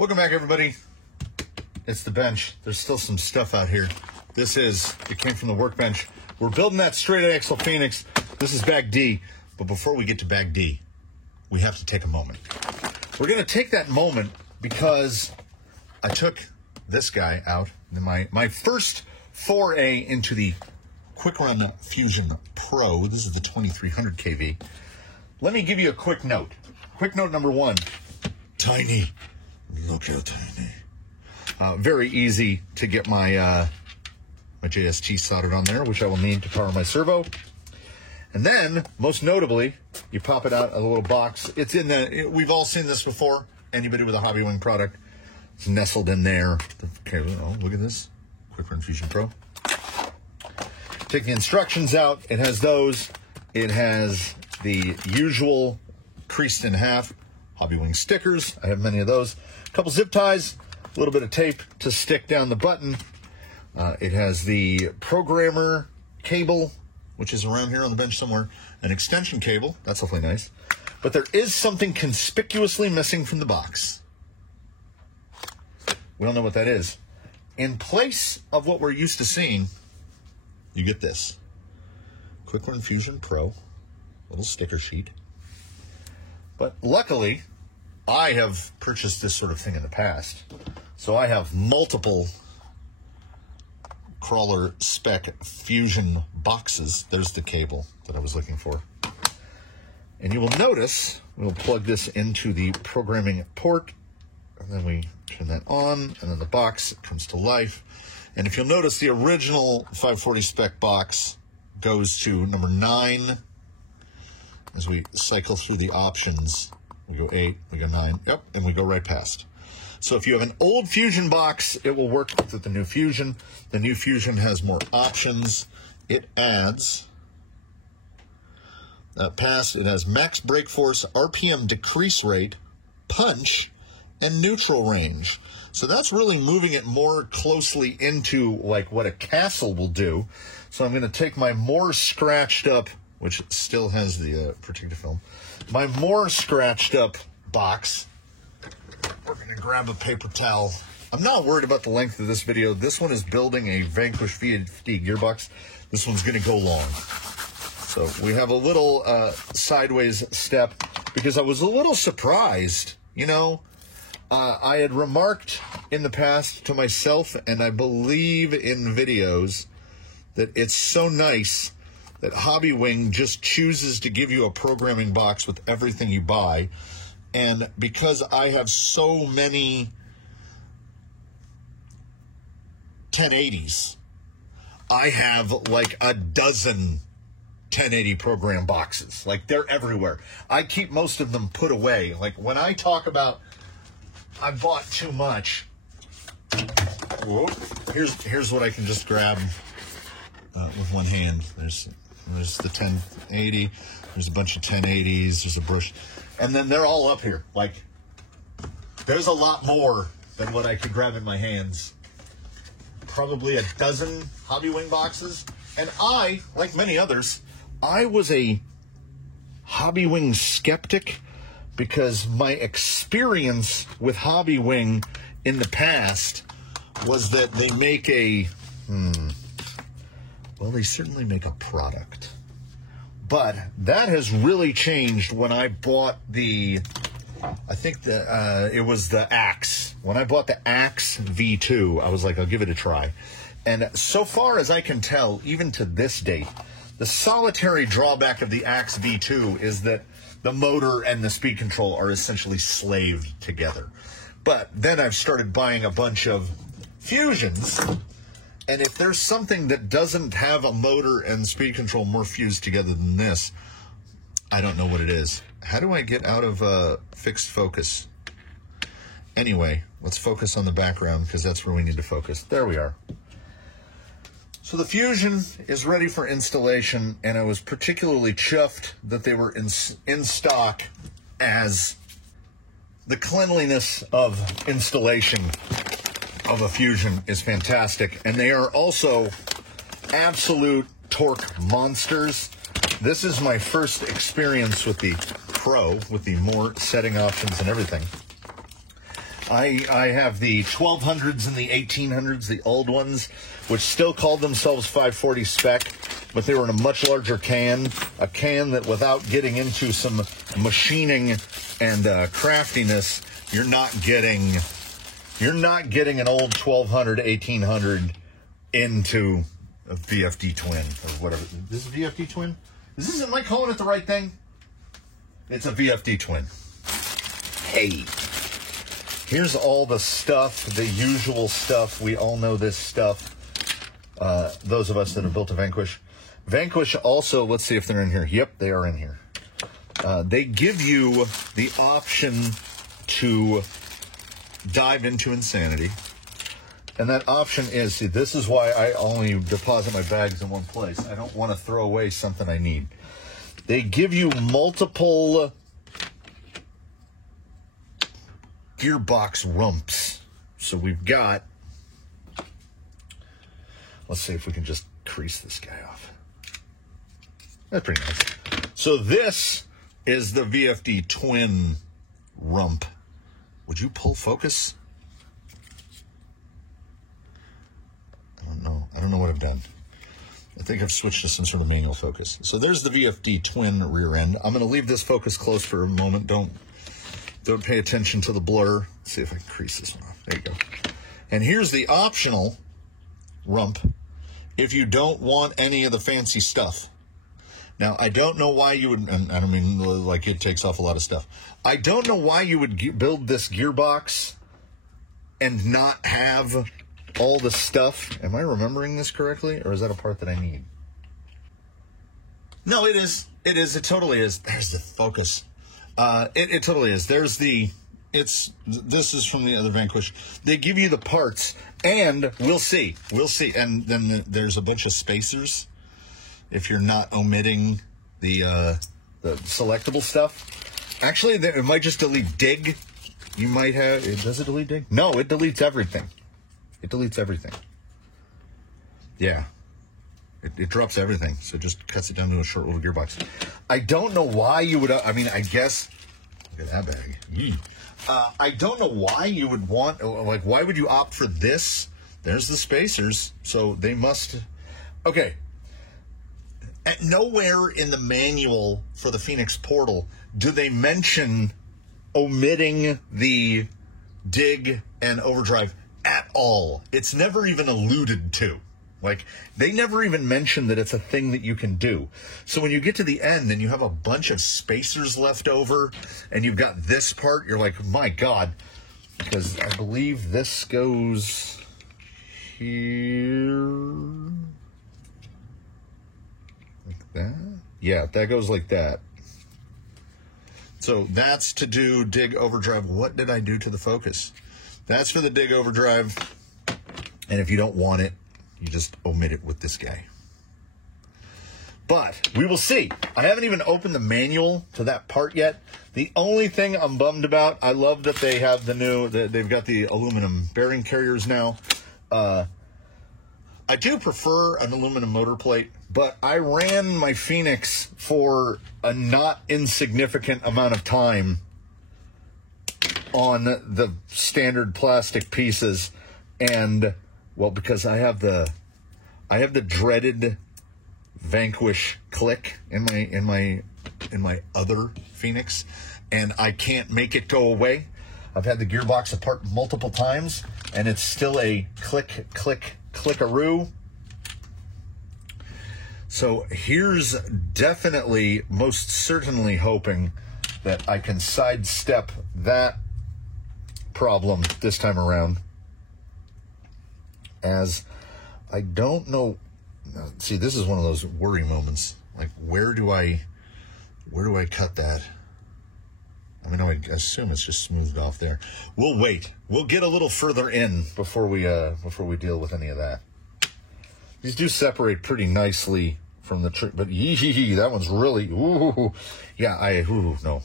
Welcome back, everybody. It's the bench. There's still some stuff out here. It came from the workbench. We're building that straight axle Phoenix. This is bag D. But before we get to bag D, we have to take a moment. We're going to take that moment because I took this guy out. My first foray into the Quick Run Fusion Pro. This is the 2300 kV. Let me give you a quick note. Quick note number one. Tiny. Look how tiny. Very easy to get my JST soldered on there, which I will need to power my servo. And then, most notably, you pop it out of a little box. It's in we've all seen this before. Anybody with a Hobbywing product, it's nestled in there. Okay, oh, look at this. Quick Run Fusion Pro. Take the instructions out. It has those. It has the usual creased in half Hobbywing stickers. I have many of those. A couple zip ties, a little bit of tape to stick down the button. It has the programmer cable, which is around here on the bench somewhere. An extension cable. That's hopefully nice. But there is something conspicuously missing from the box. We don't know what that is. In place of what we're used to seeing, you get this. Quick Run Fusion Pro. Little sticker sheet. But luckily, I have purchased this sort of thing in the past. So I have multiple Crawler spec Fusion boxes. There's the cable that I was looking for. And you will notice, we'll plug this into the programming port, and then we turn that on, and then the box comes to life. And if you'll notice, the original 540 spec box goes to number 9. As we cycle through the options, we go 8, we go 9, yep, and we go right past. So if you have an old Fusion box, it will work with the new Fusion. The new Fusion has more options. It adds pass. It has max brake force, RPM decrease rate, punch, and neutral range. So that's really moving it more closely into like what a Castle will do. So I'm going to take my more scratched up, which still has the protective film, my more scratched up box. We're going to grab a paper towel. I'm not worried about the length of this video. This one is building a Vanquish V50 gearbox. This one's going to go long. So we have a little sideways step because I was a little surprised. You know, I had remarked in the past to myself, and I believe in videos, that it's so nice that Hobbywing just chooses to give you a programming box with everything you buy. And because I have so many 1080s, I have like a dozen 1080 program boxes. Like, they're everywhere. I keep most of them put away. Like, when I talk about I bought too much, whoa, here's what I can just grab with one hand. There's the 1080. There's a bunch of 1080s. There's a brush. And then they're all up here. Like, there's a lot more than what I could grab in my hands. Probably a dozen Hobbywing boxes. And I, like many others, I was a Hobbywing skeptic because my experience with Hobbywing in the past was that they make well, they certainly make a product. But that has really changed when I bought I think it was the Axe. When I bought the Axe V2, I was like, I'll give it a try. And so far as I can tell, even to this date, the solitary drawback of the Axe V2 is that the motor and the speed control are essentially slaved together. But then I've started buying a bunch of Fusions, and if there's something that doesn't have a motor and speed control more fused together than this, I don't know what it is. How do I get out of fixed focus? Anyway, let's focus on the background because that's where we need to focus. There we are. So the Fusion is ready for installation, and I was particularly chuffed that they were in stock, as the cleanliness of installation of a Fusion is fantastic. And they are also absolute torque monsters. This is my first experience with the Pro, with the more setting options and everything. I have the 1200s and the 1800s, the old ones, which still called themselves 540 spec, but they were in a much larger can, a can that without getting into some machining and craftiness, you're not getting an old 1200, 1800 into a VFD twin or whatever. This is VFD twin? Am I calling it the right thing? It's a VFD twin. Hey. Here's all the stuff, the usual stuff. We all know this stuff. Those of us that have built a Vanquish. Vanquish also, let's see if they're in here. Yep, they are in here. They give you the option to dive into Insanity. And that option is, see, this is why I only deposit my bags in one place. I don't want to throw away something I need. They give you multiple gearbox rumps. So we've got, let's see if we can just crease this guy off. That's pretty nice. So this is the VFD twin rump. Would you pull focus? I don't know what I've done. I think I've switched to some sort of manual focus. So there's the VFD twin rear end. I'm going to leave this focus close for a moment. Don't pay attention to the blur. Let's see if I can crease this one off. There you go. And here's the optional rump if you don't want any of the fancy stuff. Now, I don't know why you would, and I don't mean like it takes off a lot of stuff. I don't know why you would build this gearbox and not have all the stuff. Am I remembering this correctly, or is that a part that I need? No, it is. It is. It totally is. There's the focus. It totally is. There's the, this is from the other Vanquish. They give you the parts, and we'll see. And then there's a bunch of spacers if you're not omitting the selectable stuff. Actually, it might just delete dig. You might have, does it delete dig? No, it deletes everything. It deletes everything. Yeah. It drops everything, so it just cuts it down to a short little gearbox. I don't know why you would, I mean, I guess, look at that bag. I don't know why you would want, like, why would you opt for this? There's the spacers, so they must, okay. At nowhere in the manual for the Phoenix Portal do they mention omitting the dig and overdrive at all. It's never even alluded to. Like, they never even mention that it's a thing that you can do. So when you get to the end and you have a bunch of spacers left over and you've got this part, you're like, my God. Because I believe this goes here. Like that? Yeah, that goes like that. So that's to do dig overdrive. What did I do to the focus? That's for the dig overdrive. And if you don't want it, you just omit it with this guy. But we will see. I haven't even opened the manual to that part yet. The only thing I'm bummed about, I love that they have the new, they've got the aluminum bearing carriers now. I do prefer an aluminum motor plate, but I ran my Phoenix for a not insignificant amount of time on the standard plastic pieces, and well, because I have the dreaded Vanquish click in my other Phoenix, and I can't make it go away. I've had the gearbox apart multiple times, and it's still a click, click, clickaroo. So here's definitely, most certainly hoping that I can sidestep that problem this time around. As I don't know, see, this is one of those worry moments. Like, where do I cut that? I mean, I assume it's just smoothed off there. We'll wait. We'll get a little further in before we deal with any of that. These do separate pretty nicely from the tree, but that one's really, ooh, yeah, no.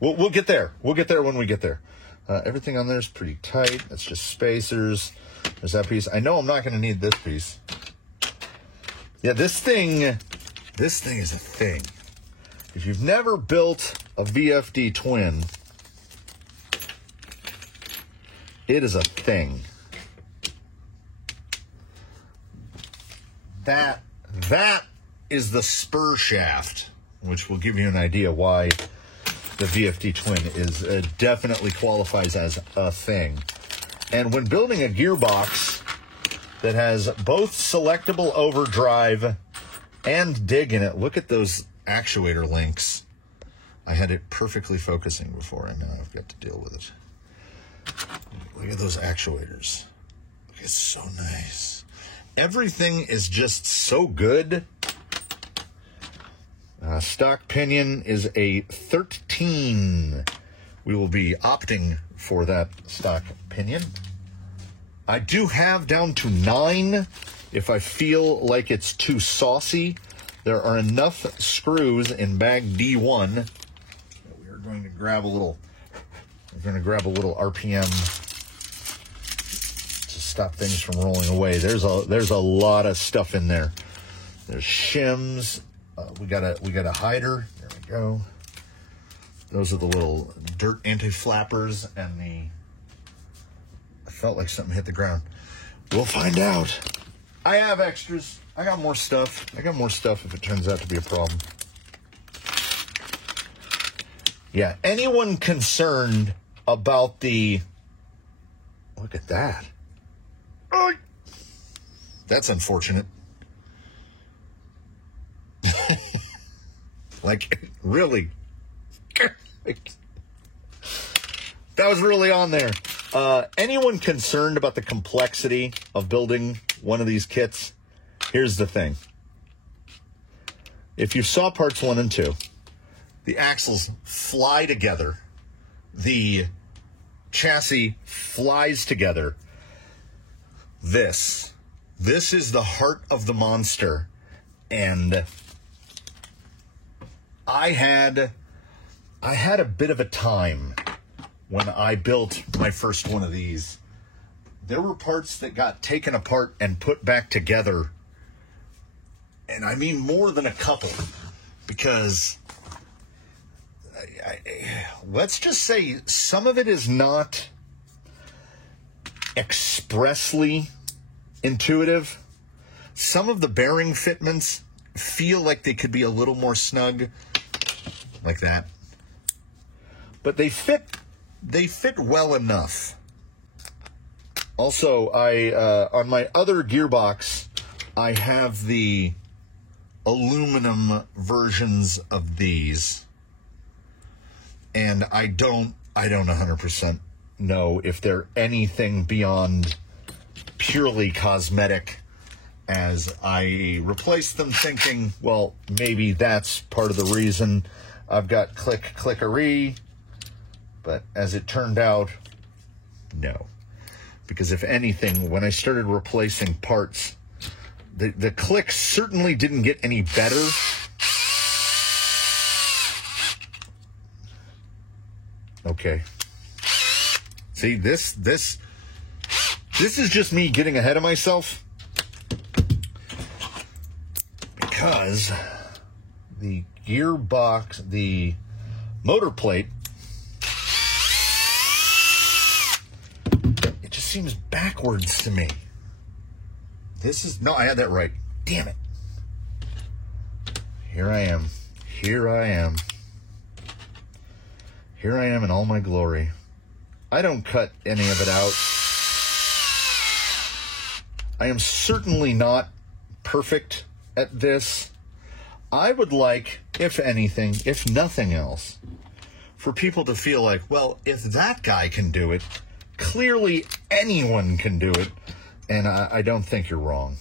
We'll get there. We'll get there when we get there. Everything on there is pretty tight. It's just spacers. There's that piece. I know I'm not going to need this piece. Yeah, this thing is a thing. If you've never built a VFD twin, It is a thing. That is the spur shaft, which will give you an idea why the VFD Twin is definitely qualifies as a thing. And when building a gearbox that has both selectable overdrive and dig in it, look at those actuator links. I had it perfectly focusing before, and now I've got to deal with it. Look at those actuators. It's so nice. Everything is just so good. Stock pinion is a 13. We will be opting for that stock pinion. I do have down to 9 if I feel like it's too saucy. There are enough screws in bag D1 that we are going to grab a little. We're going to grab a little RPM to stop things from rolling away. There's a lot of stuff in there. There's shims. We got a hider. There we go. Those are the little dirt anti-flappers, and I felt like something hit the ground. We'll find out. I have extras. I got more stuff. I got more stuff if it turns out to be a problem. Yeah, anyone concerned about the... Look at that. Oh, that's unfortunate. Like, really? That was really on there. Anyone concerned about the complexity of building one of these kits? Here's the thing. If you saw parts 1 and 2, the axles fly together. The chassis flies together. This is the heart of the monster. And I had a bit of a time when I built my first one of these. There were parts that got taken apart and put back together. And I mean more than a couple. Because let's just say some of it is not expressly intuitive. Some of the bearing fitments feel like they could be a little more snug, like that. But they fit well enough. Also, on my other gearbox, I have the aluminum versions of these. And I don't 100% know if they're anything beyond purely cosmetic, as I replaced them thinking, well, maybe that's part of the reason I've got clickery. But as it turned out, no. Because if anything, when I started replacing parts, the click certainly didn't get any better. Okay. See, this is just me getting ahead of myself. Because the gearbox, the motor plate, it just seems backwards to me. No, I had that right. Damn it. Here I am. Here I am. Here I am in all my glory. I don't cut any of it out. I am certainly not perfect at this. I would like, if anything, if nothing else, for people to feel like, well, if that guy can do it, clearly anyone can do it. And I don't think you're wrong.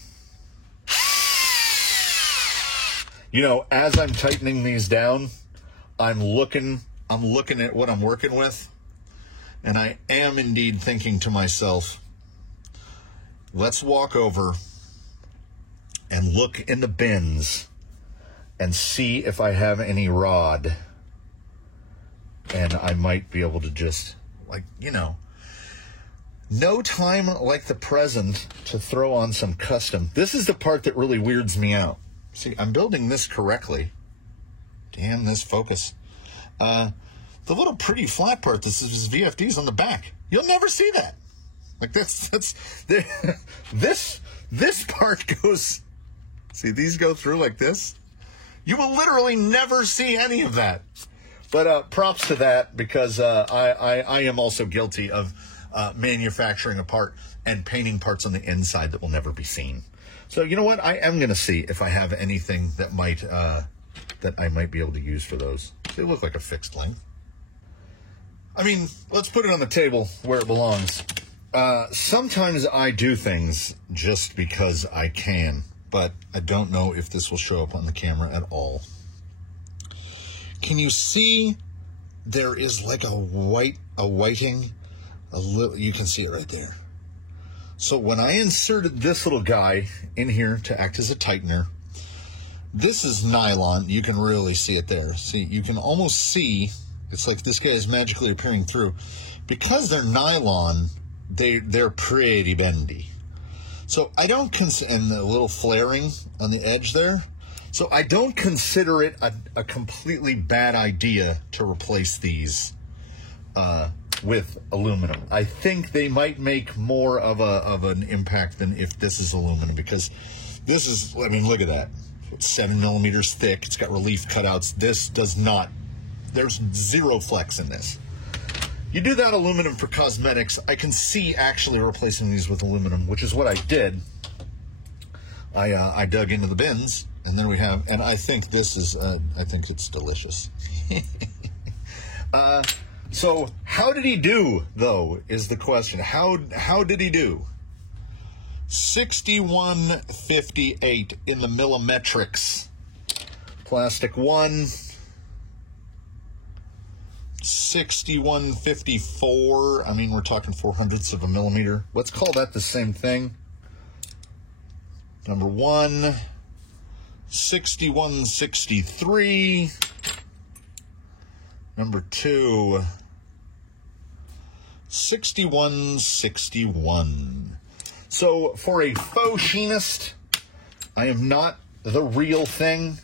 You know, as I'm tightening these down, I'm looking at what I'm working with, and I am indeed thinking to myself, let's walk over and look in the bins and see if I have any rod. And I might be able to just, like, you know, no time like the present to throw on some custom. This is the part that really weirds me out. See, I'm building this correctly. Damn this focus. The little pretty flat part, this is VFD's on the back. You'll never see that. Like this part goes, see, these go through like this. You will literally never see any of that. But props to that, because I am also guilty of manufacturing a part and painting parts on the inside that will never be seen. So you know what? I am going to see if I have anything that might that I might be able to use for those. They look like a fixed length. I mean, let's put it on the table where it belongs. Sometimes I do things just because I can, but I don't know if this will show up on the camera at all. Can you see there is like a whiting? You can see it right there. So when I inserted this little guy in here to act as a tightener, this is nylon. You can really see it there. See, you can almost see, it's like this guy is magically appearing through. Because they're nylon, they're pretty bendy. So I don't consider, and the little flaring on the edge there, so I don't consider it a completely bad idea to replace these with aluminum. I think they might make more of an impact than if this is aluminum, because this is, I mean, look at that. It's 7 millimeters thick. It's got relief cutouts. This does not, there's zero flex in this. You do that aluminum for cosmetics. I can see actually replacing these with aluminum, which is what I did. I dug into the bins, and then we have, and I think this is, I think it's delicious. So how did he do, though, is the question. How did he do? 6158 in the millimetrics. Plastic 1. 6154. I mean, we're talking 4/100ths of a millimeter. Let's call that the same thing. Number 1. 6163. Number 2. 6161. So for a faux machinist, I am not the real thing.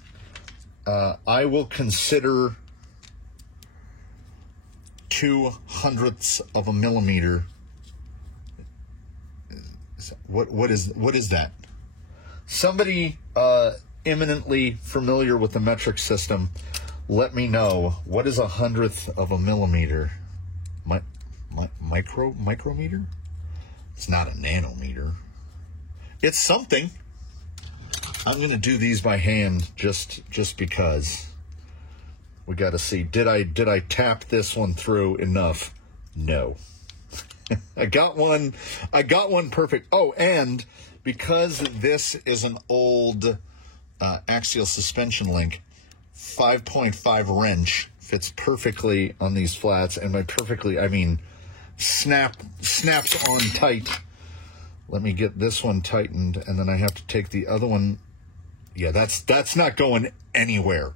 I will consider 2/100ths of a millimeter. What is that? Somebody eminently familiar with the metric system, let me know. What is 100th of a millimeter? Micrometer? It's not a nanometer. It's something. I'm going to do these by hand just because. We got to see. Did I tap this one through enough? No. I got one perfect. Oh, and because this is an old axial suspension link, 5.5 wrench fits perfectly on these flats, and by perfectly I mean snaps on tight. Let me get this one tightened, and then I have to take the other one. Yeah, that's not going anywhere.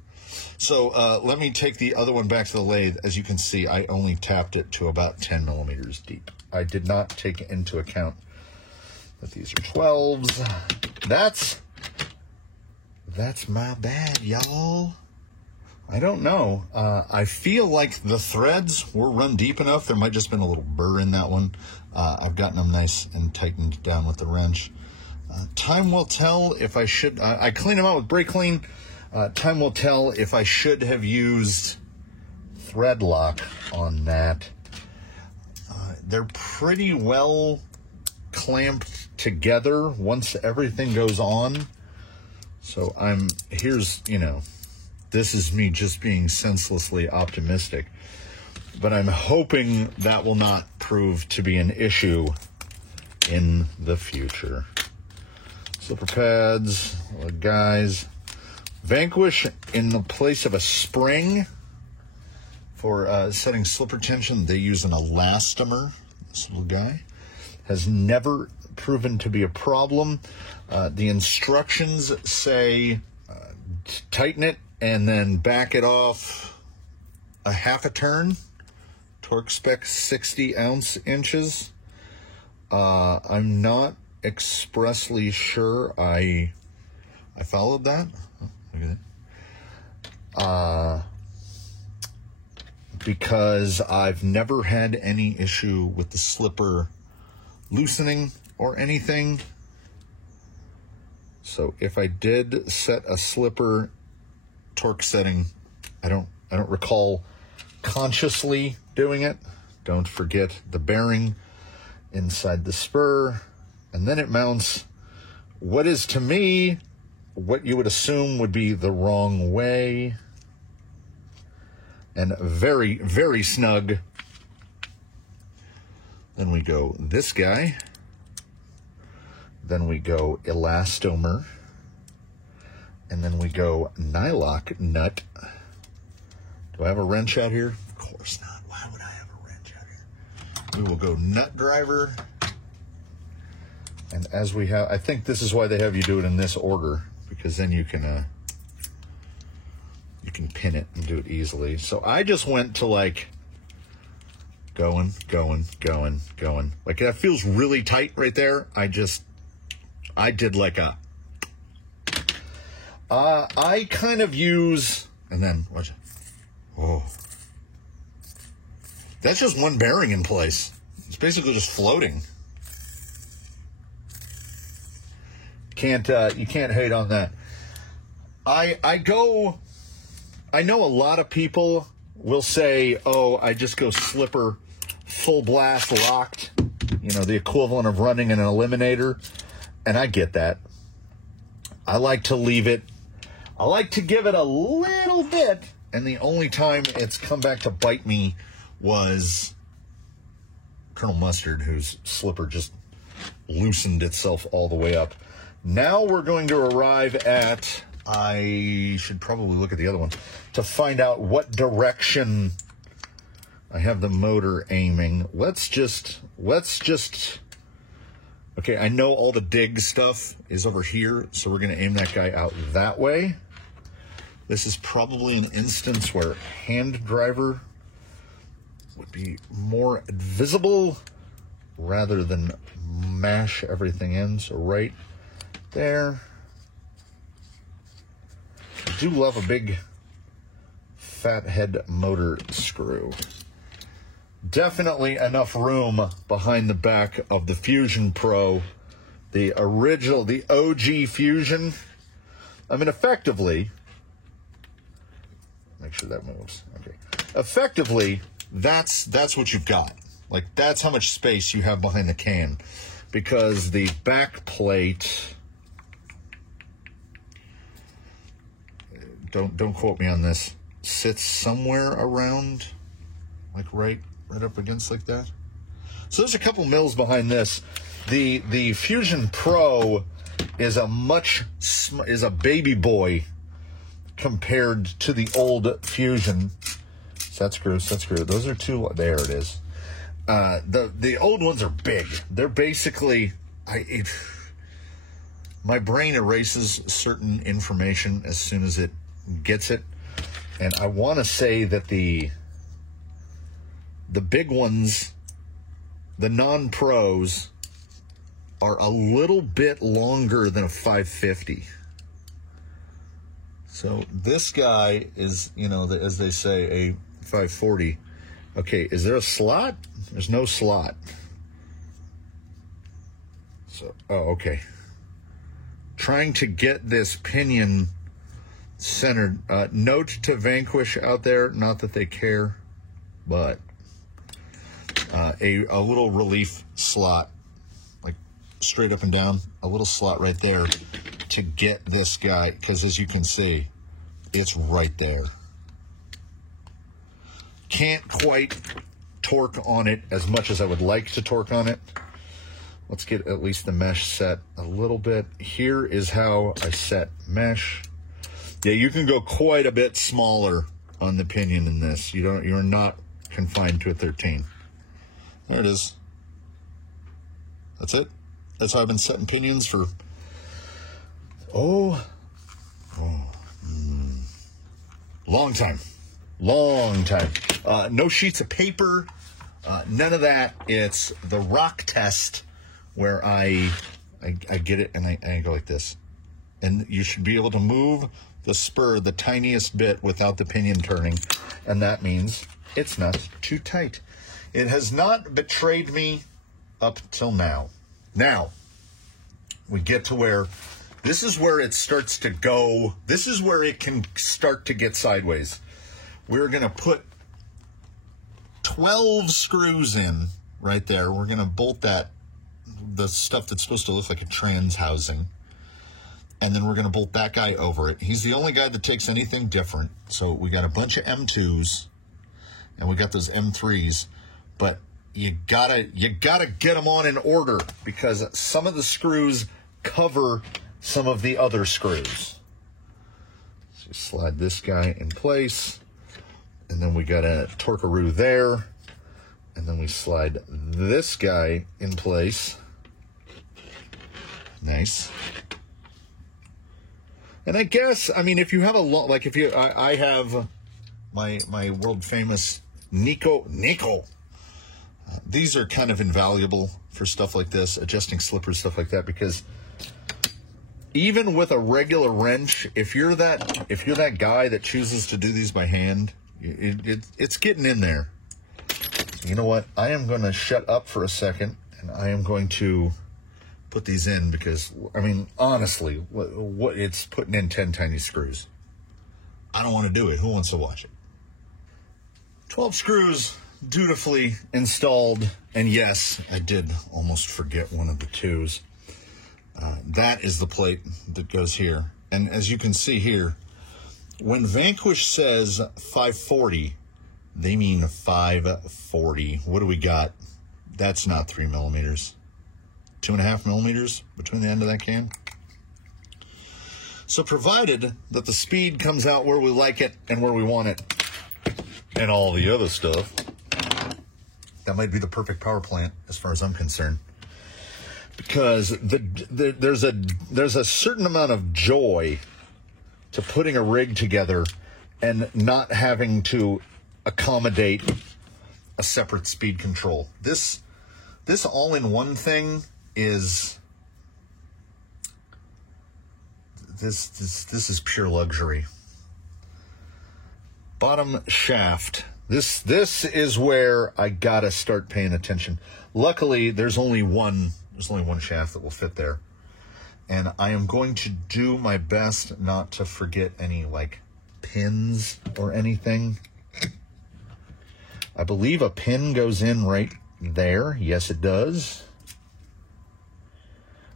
So let me take the other one back to the lathe. As you can see, I only tapped it to about 10 millimeters deep. I did not take into account that these are 12s. That's my bad, y'all. I don't know. I feel like the threads were run deep enough. There might just been a little burr in that one. I've gotten them nice and tightened down with the wrench. Time will tell if I should. I clean them out with brake clean. Time will tell if I should have used thread lock on that. They're pretty well clamped together once everything goes on. So here's, you know, this is me just being senselessly optimistic. But I'm hoping that will not prove to be an issue in the future. Slipper pads, guys. Vanquish in the place of a spring for setting slipper tension. They use an elastomer. This little guy has never proven to be a problem. The instructions say tighten it and then back it off a half a turn. Torque spec 60 ounce-inches. I'm not expressly sure I followed that. Oh, look at that. Because I've never had any issue with the slipper loosening or anything. So if I did set a slipper torque setting, I don't recall consciously doing it. Don't forget the bearing inside the spur, and then it mounts what is, to me, what you would assume would be the wrong way, and very, very snug. Then we go this guy. Then we go elastomer. And then we go nylock nut. Do I have a wrench out here? Of course not. Why would I have a wrench out here? We will go nut driver. And as we have, I think this is why they have you do it in this order, because then you can pin it and do it easily. So I just went to like going. Like that feels really tight right there. I did like a, I kind of use, and then watch it. Oh, that's just one bearing in place. It's basically just floating. You can't hate on that. I know a lot of people will say, oh, I just go slipper full blast locked, you know, the equivalent of running an eliminator. And I get that. I like to leave it. I like to give it a little bit. And the only time it's come back to bite me was Colonel Mustard, whose slipper just loosened itself all the way up. Now we're going to arrive at, I should probably look at the other one to find out what direction I have the motor aiming. Let's just, okay, I know all the dig stuff is over here, so we're going to aim that guy out that way. This is probably an instance where hand driver would be more visible rather than mash everything in. So right there. I do love a big fat head motor screw. Definitely enough room behind the back of the Fusion Pro, the original, the OG Fusion. I mean, effectively, make sure that moves. Okay. Effectively, that's what you've got. Like, that's how much space you have behind the can, because the back plate, don't quote me on this, sits somewhere around, like right up against like that. So there's a couple mils behind this. The Fusion Pro is a baby boy compared to the old Fusion. Set screw. Those are two. There it is. The old ones are big. They're basically, my brain erases certain information as soon as it gets it, and I want to say that the big ones, the non-pros, are a little bit longer than a 550. So this guy is, you know, as they say, a 540. Okay, is there a slot? There's no slot. So, oh, okay. Trying to get this pinion centered. Note to Vanquish out there, not that they care, but a little relief slot, like straight up and down, a little slot right there to get this guy, because as you can see, it's right there. Can't quite torque on it as much as I would like to torque on it. Let's get at least the mesh set a little bit. Here is how I set mesh. Yeah, you can go quite a bit smaller on the pinion in this. You're not confined to a 13. There it is. That's it. That's how I've been setting pinions for long time. No sheets of paper, none of that. It's the rock test where I get it and I go like this. And you should be able to move the spur the tiniest bit without the pinion turning, and that means it's not too tight. It has not betrayed me up till now. Now, we get to where, this is where it starts to go, this is where it can start to get sideways. We're going to put 12 screws in right there. We're going to bolt that, the stuff that's supposed to look like a trans housing. And then we're going to bolt that guy over it. He's the only guy that takes anything different. So we got a bunch of M2s and we got those M3s, but you gotta get them on in order because some of the screws cover some of the other screws. So slide this guy in place, and then we got a torqueroo there, and then we slide this guy in place. Nice. And I guess, I mean, if you have a lot, like if you, I have my world famous Nico. These are kind of invaluable for stuff like this, adjusting slippers, stuff like that, because even with a regular wrench, if you're that guy that chooses to do these by hand, it's getting in there. You know what? I am going to shut up for a second, and I am going to put these in because, I mean, honestly, what it's putting in 10 tiny screws. I don't want to do it. Who wants to watch it? 12 screws dutifully installed, and yes, I did almost forget one of the 2s. That is the plate that goes here. And as you can see here, when Vanquish says 540, they mean 540. What do we got? That's not 3 millimeters. 2.5 millimeters between the end of that can. So provided that the speed comes out where we like it and where we want it and all the other stuff, that might be the perfect power plant as far as I'm concerned. Because there's a certain amount of joy to putting a rig together and not having to accommodate a separate speed control. This all-in-one thing is this is pure luxury. Bottom shaft. This is where I gotta start paying attention. Luckily, there's only one shaft that will fit there, and I am going to do my best not to forget any like pins or anything. I believe a pin goes in right there. Yes, it does.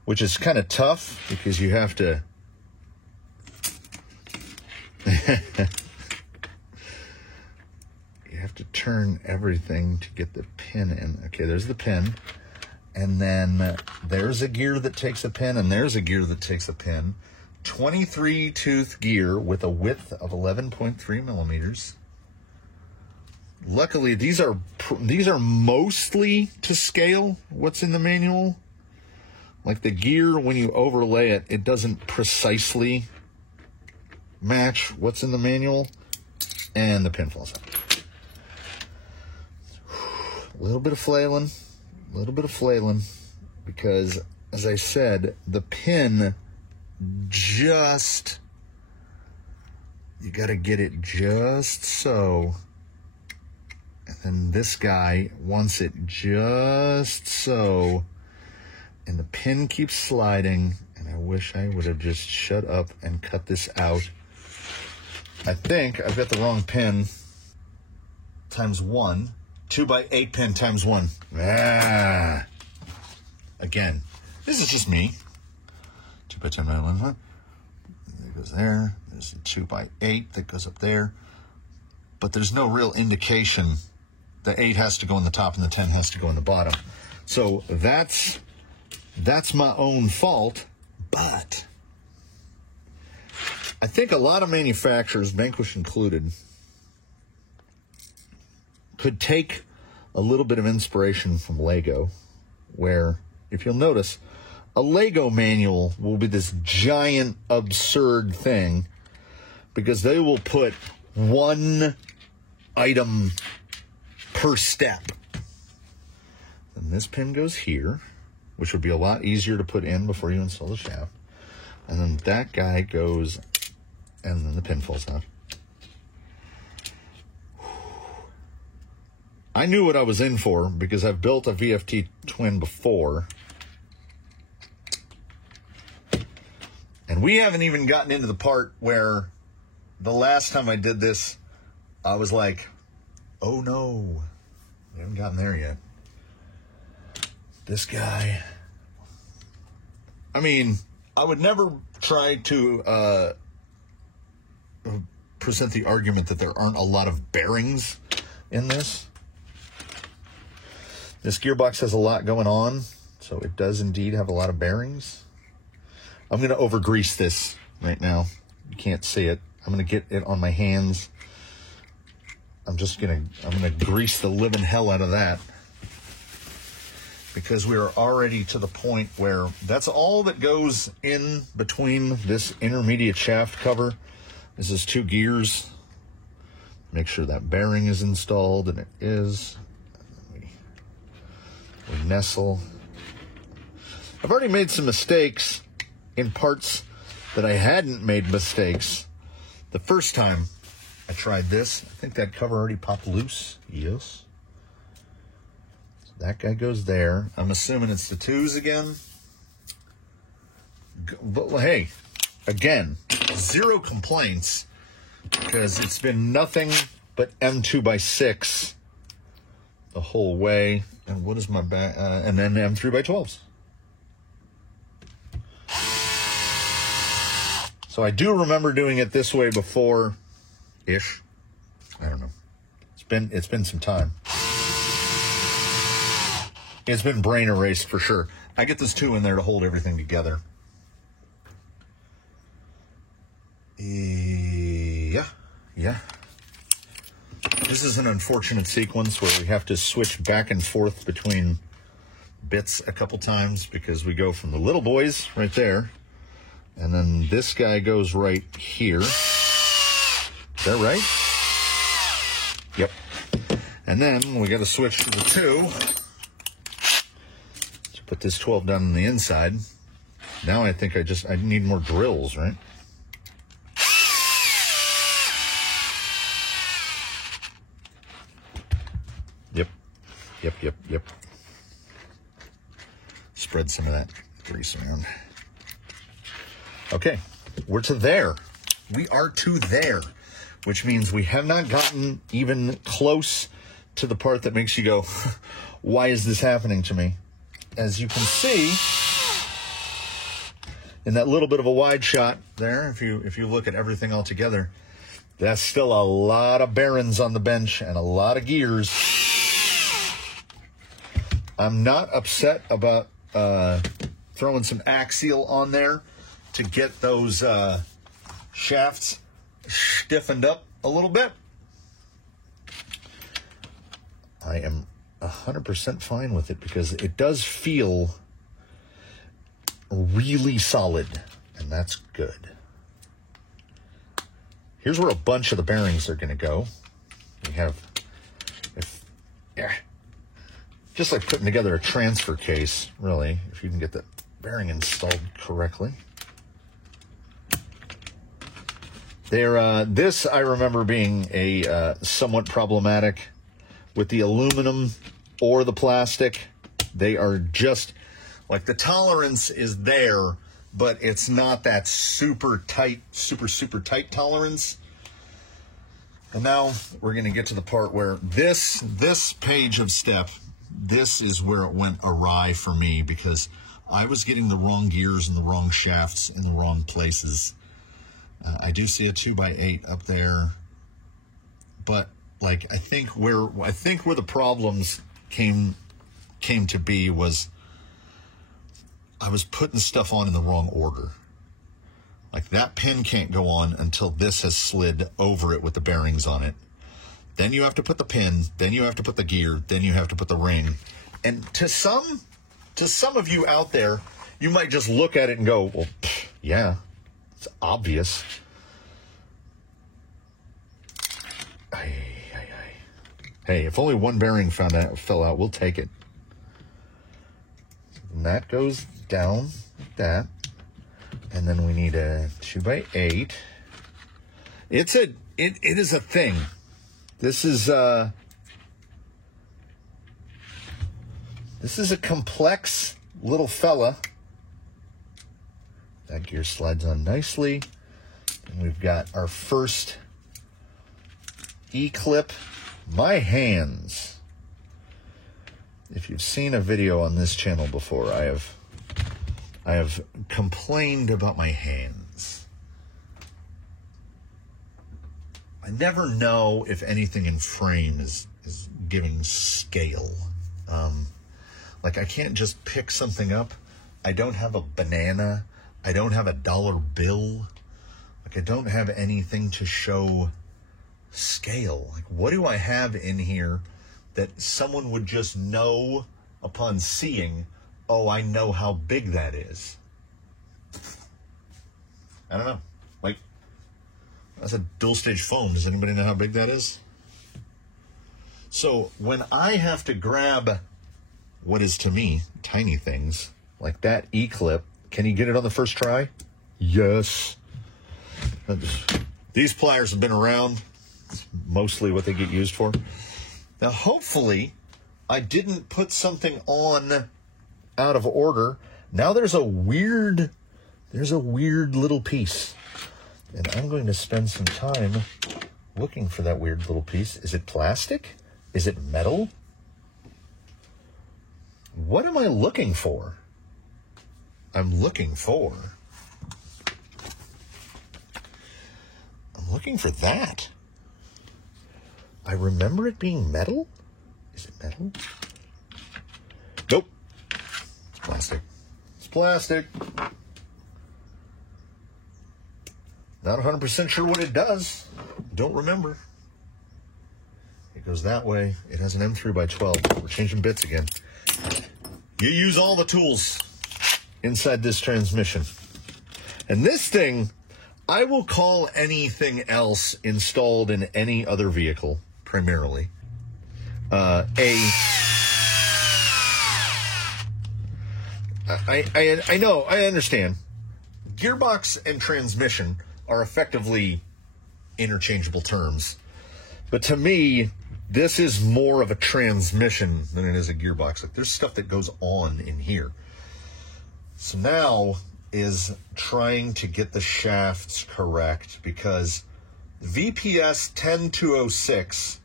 Which is kind of tough because you have to you have to turn everything to get the pin in. Okay, there's the pin. And then there's a gear that takes a pin, and there's a gear that takes a pin. 23 tooth gear with a width of 11.3 millimeters. Luckily, these are mostly to scale what's in the manual. Like the gear, when you overlay it, it doesn't precisely match what's in the manual, and the pin falls out. A little bit of flailing, because, as I said, the pin just, you got to get it just so, and then this guy wants it just so, and the pin keeps sliding, and I wish I would have just shut up and cut this out. I think I've got the wrong pin times 1. 2x8 pin times 1. Again, this is just me. 2x10 by 11. That goes there. There's a 2x8 that goes up there. But there's no real indication. The 8 has to go in the top and the 10 has to go in the bottom. So that's my own fault, but I think a lot of manufacturers, Vanquish included, could take a little bit of inspiration from Lego, where, if you'll notice, a Lego manual will be this giant, absurd thing, because they will put one item per step. And this pin goes here, which would be a lot easier to put in before you install the shaft. And then that guy goes, and then the pin falls out. I knew what I was in for because I've built a VFT twin before. And we haven't even gotten into the part where the last time I did this, I was like, oh no, we haven't gotten there yet. This guy, I mean, I would never try to present the argument that there aren't a lot of bearings in this. This gearbox has a lot going on, so it does indeed have a lot of bearings. I'm going to over-grease this right now. You can't see it. I'm going to get it on my hands. I'm going to grease the living hell out of that, because we are already to the point where that's all that goes in between this intermediate shaft cover. This is 2 gears. Make sure that bearing is installed, and it is. We nestle. I've already made some mistakes in parts that I hadn't made mistakes the first time I tried this. I think that cover already popped loose. Yes. So that guy goes there. I'm assuming it's the 2s again. But hey, again, 0 complaints, because it's been nothing but M2x6 the whole way. And what is my back? And then M3x12s. So I do remember doing it this way before-ish. I don't know. It's been some time. It's been brain erased for sure. I get this 2 in there to hold everything together. Yeah. This is an unfortunate sequence where we have to switch back and forth between bits a couple times, because we go from the little boys right there, and then this guy goes right here. Is that right? Yep. And then we got to switch to the 2. So put this 12 down on the inside. Now I think I need more drills, right? Yep. Spread some of that grease around. Okay, we're to there. We are to there, which means we have not gotten even close to the part that makes you go, why is this happening to me? As you can see, in that little bit of a wide shot there, if you look at everything all together, that's still a lot of bearings on the bench and a lot of gears. I'm not upset about throwing some axial on there to get those shafts stiffened up a little bit. I am 100% fine with it, because it does feel really solid, and that's good. Here's where a bunch of the bearings are going to go. We have, just like putting together a transfer case, really, if you can get the bearing installed correctly. This I remember being a somewhat problematic with the aluminum or the plastic. They are just, like, the tolerance is there, but it's not that super tight, super tight tolerance. And now we're going to get to the part where this page of step, this is where it went awry for me, because I was getting the wrong gears and the wrong shafts in the wrong places. I do see a 2x8 up there, but like I think where the problems came to be was I was putting stuff on in the wrong order. Like, that pin can't go on until this has slid over it with the bearings on it. Then you have to put the pin, then you have to put the gear, then you have to put the ring. And to some of you out there, you might just look at it and go, well, yeah, it's obvious. Hey, if only one bearing fell out, we'll take it. And that goes down like that. And then we need a 2x8. It is a thing. This is This is a complex little fella. That gear slides on nicely. And we've got our first E-clip. My hands. If you've seen a video on this channel before, I have complained about my hands. I never know if anything in frame is given scale. Like, I can't just pick something up. I don't have a banana. I don't have a dollar bill. Like, I don't have anything to show scale. Like, what do I have in here that someone would just know upon seeing, oh, I know how big that is? I don't know. Like, that's a dual stage phone. Does anybody know how big that is? So when I have to grab what is to me tiny things like that E-clip, can you get it on the first try? Yes. These pliers have been around. It's mostly what they get used for. Now, hopefully, I didn't put something on out of order. Now there's a weird little piece. And I'm going to spend some time looking for that weird little piece. Is it plastic? Is it metal? What am I looking for? I'm looking for that. I remember it being metal. Is it metal? Nope. It's plastic. It's plastic. Not 100% sure what it does. Don't remember. It goes that way. It has an M3x12. We're changing bits again. You use all the tools inside this transmission. And this thing, I will call anything else installed in any other vehicle, primarily, I know, I understand. Gearbox and transmission are effectively interchangeable terms. But to me, this is more of a transmission than it is a gearbox. Like, there's stuff that goes on in here. So now is trying to get the shafts correct, because VPS 10206.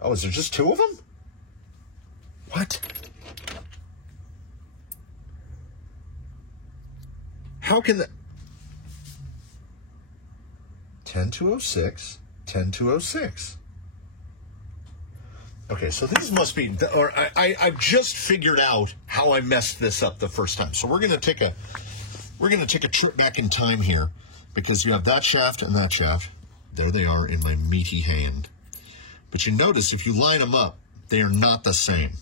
Oh, is there just two of them? What? How can that? 10206, 10206. Okay, so these must be, or I've just figured out how I messed this up the first time. So we're gonna take a trip back in time here, because you have that shaft and that shaft. There they are in my meaty hand. But you notice if you line them up, they are not the same.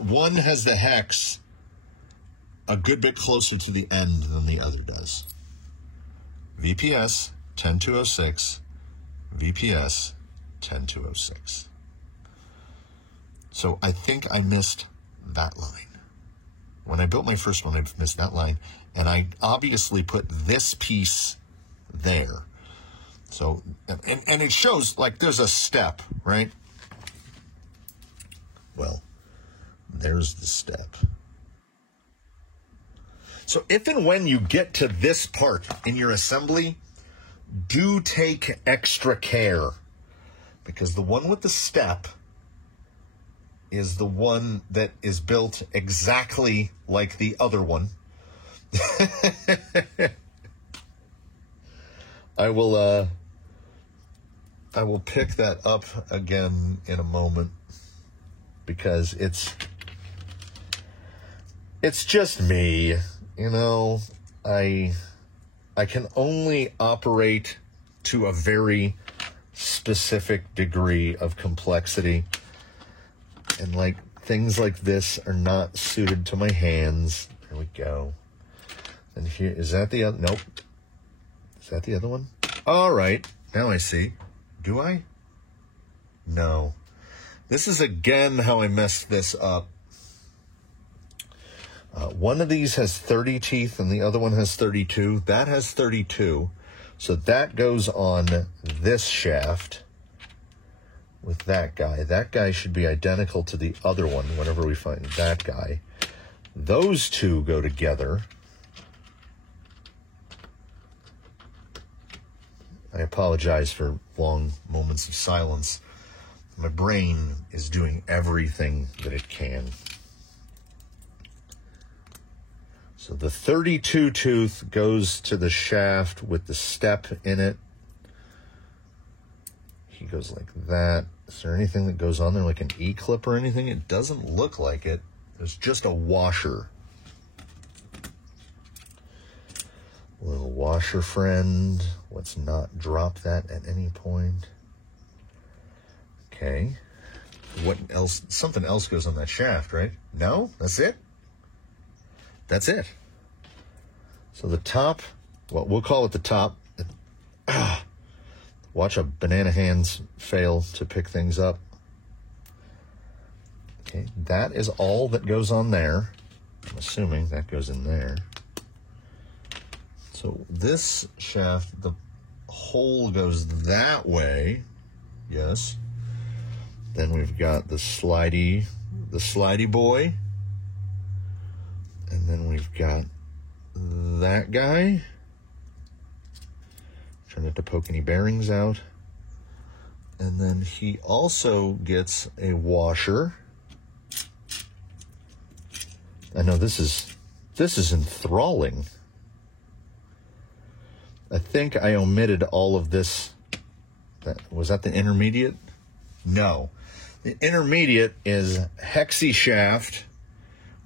One has the hex a good bit closer to the end than the other does. VPS 10206, VPS 10206. So I think I missed that line. When I built my first one, I missed that line. And I obviously put this piece there. So, and it shows, like, there's a step, right? Well, there's the step. So if and when you get to this part in your assembly, do take extra care, because the one with the step is the one that is built exactly like the other one. I will pick that up again in a moment, because it's just me, you know. I can only operate to a very specific degree of complexity, and like things like this are not suited to my hands. There we go. And here, is that the other? Nope. Is that the other one? All right. Now I see. Do I? No. This is again how I messed this up. One of these has 30 teeth and the other one has 32. That has 32. So that goes on this shaft. with that guy. That guy should be identical to the other one whenever we find that guy. Those two go together. I apologize for long moments of silence. My brain is doing everything that it can. So the 32 tooth goes to the shaft with the step in it. He goes like that. Is there anything that goes on there like an E-clip or anything? It doesn't look like it. There's just a washer. Little washer friend. Let's not drop that at any point. Okay. What else? Something else goes on that shaft, right? No? That's it? That's it. So the top, well, we'll call it the top. Watch a banana hands fail to pick things up. Okay, that is all that goes on there. I'm assuming that goes in there. So this shaft, the hole goes that way. Yes. Then we've got the slidey boy. And then we've got that guy. Trying not to poke any bearings out. And then he also gets a washer. I know this is enthralling. I think I omitted all of this. Was that the intermediate? No. The intermediate is hexi shaft,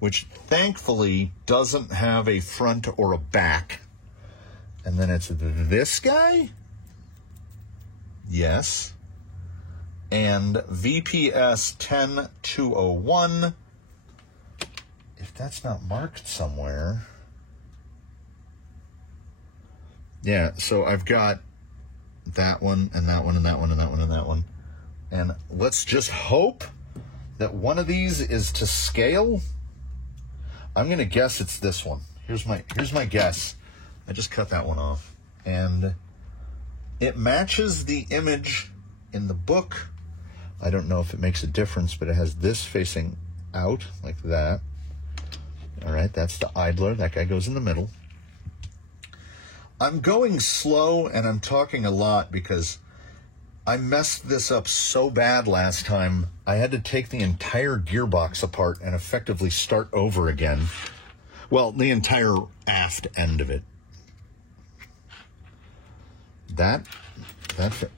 which thankfully doesn't have a front or a back. And then it's this guy? Yes. And VPS 10201. If that's not marked somewhere. Yeah, so I've got that one and that one and that one and that one and that one. And let's just hope that one of these is to scale. I'm going to guess it's this one. Here's my guess. I just cut that one off. And it matches the image in the book. I don't know if it makes a difference, but it has this facing out like that. All right, that's the idler. That guy goes in the middle. I'm going slow and I'm talking a lot because I messed this up so bad last time. I had to take the entire gearbox apart and effectively start over again. Well, the entire aft end of it.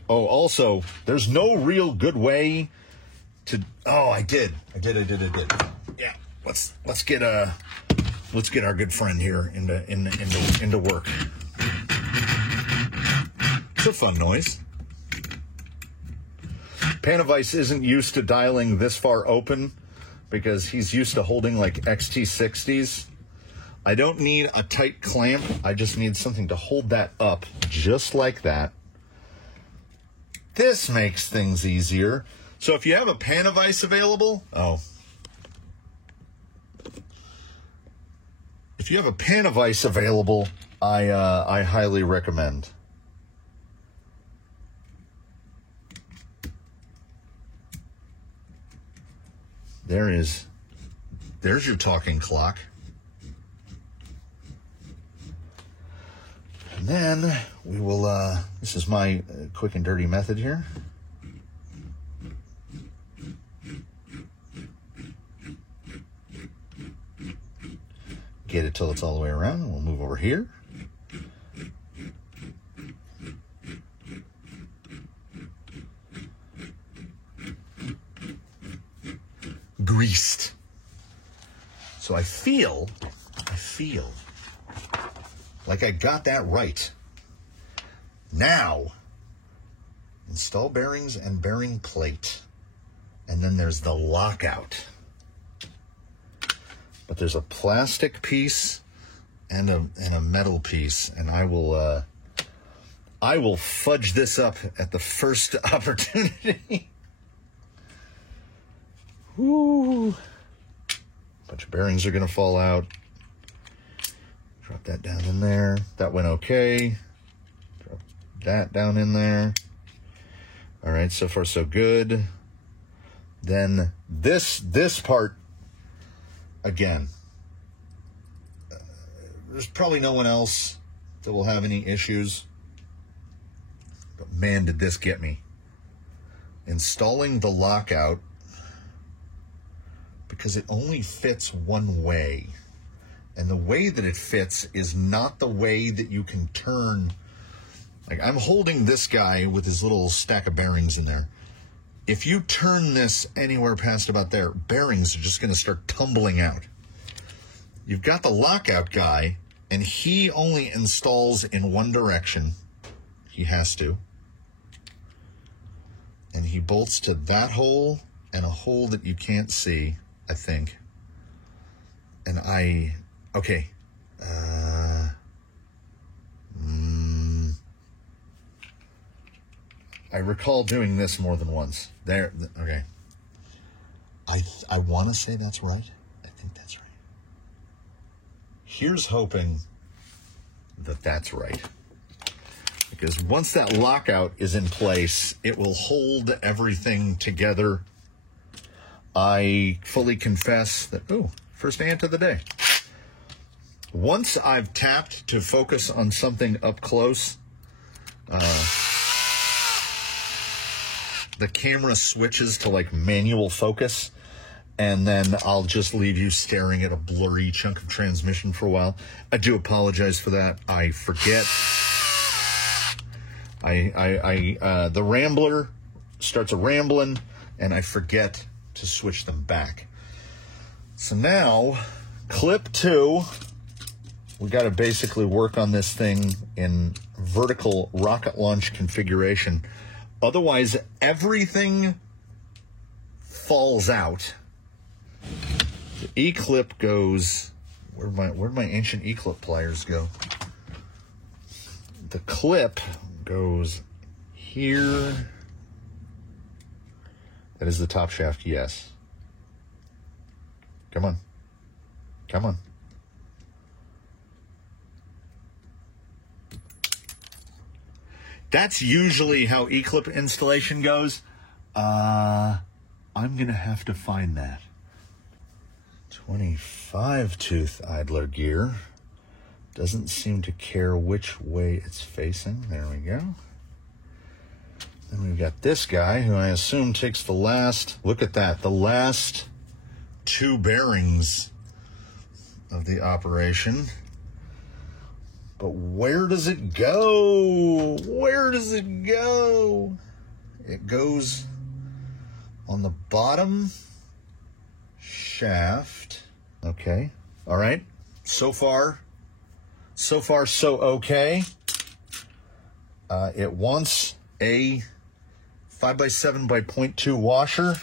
Oh, also, there's no real good way to. Oh, I did. Yeah, let's get our good friend here into work. It's a fun noise. Panavice isn't used to dialing this far open because he's used to holding like XT60s. I don't need a tight clamp. I just need something to hold that up just like that. This makes things easier. So if you have a Panavice available, if you have a Panavice available, I highly recommend. There's your talking clock. And then we will, this is my quick and dirty method here. Get it till it's all the way around, and we'll move over here. Greased. So I feel like I got that right. Now, install bearings and bearing plate. And then there's the lockout. But there's a plastic piece and a metal piece, and I will fudge this up at the first opportunity. Woo! Bunch of bearings are going to fall out. Drop that down in there. That went okay. Drop that down in there. All right, so far so good. Then this part, again, there's probably no one else that will have any issues. But man, did this get me. Installing the lockout, because it only fits one way. And the way that it fits is not the way that you can turn. Like, I'm holding this guy with his little stack of bearings in there. If you turn this anywhere past about there, bearings are just going to start tumbling out. You've got the lockout guy, and he only installs in one direction. He has to. And he bolts to that hole and a hole that you can't see, I think. And okay. I recall doing this more than once. There, okay. I want to say that's right. I think that's right. Here's hoping that that's right. Because once that lockout is in place, it will hold everything together. I fully confess that, first ant of the day. Once I've tapped to focus on something up close, the camera switches to like manual focus, and then I'll just leave you staring at a blurry chunk of transmission for a while. I do apologize for that. I forget. The Rambler starts a rambling, and I forget to switch them back. So now, clip 2, we got to basically work on this thing in vertical rocket launch configuration. Otherwise, everything falls out. The E-clip goes... Where'd my ancient E-clip pliers go? The clip goes here. That is the top shaft, yes. Come on. Come on. That's usually how E-clip installation goes. I'm going to have to find that. 25 tooth idler gear. Doesn't seem to care which way it's facing. There we go. Then we've got this guy who I assume takes the last, look at that, the last 2 bearings of the operation. But where does it go? Where does it go? It goes on the bottom shaft. Okay. All right. So far, so okay. It wants a 5x7 by 0.2 washer.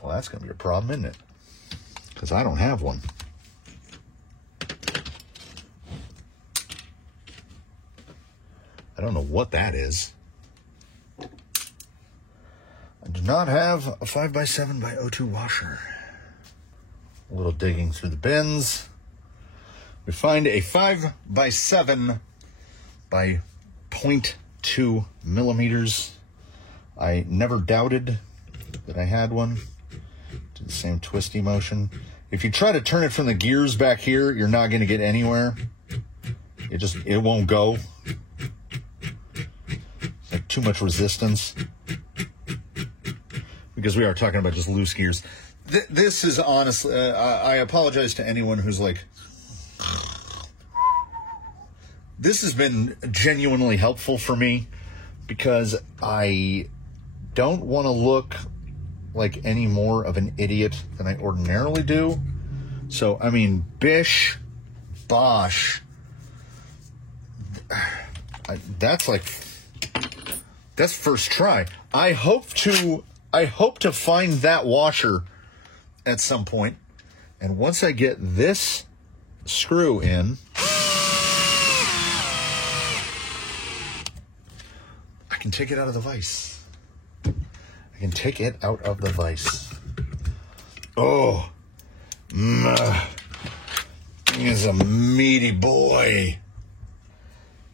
Well, that's going to be a problem, isn't it? Because I don't have one. I don't know what that is. I do not have a 5x7 by 0.2 washer. A little digging through the bins. We find a 5x7 by 0.2 millimeters. I never doubted that I had one. Did the same twisty motion. If you try to turn it from the gears back here, you're not going to get anywhere. It won't go. It's like too much resistance. Because we are talking about just loose gears. This is honestly, I apologize to anyone who's like, this has been genuinely helpful for me because I don't want to look like any more of an idiot than I ordinarily do. So, I mean, bish, bosh, that's first try. I hope to find that washer at some point. And once I get this screw in, I can take it out of the vise. I can take it out of the vise. Oh, he's a meaty boy.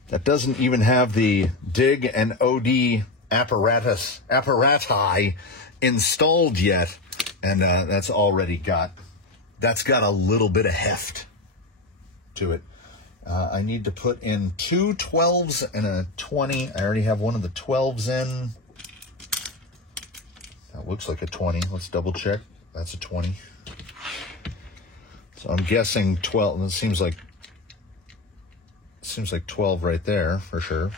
that doesn't even have the dig and OD apparati installed yet, and that's got a little bit of heft to it. I need to put in 2 12s and a 20. I already have one of the 12s in. That looks like a 20. Let's double check. That's a 20. So I'm guessing 12. It seems like 12 right there for sure.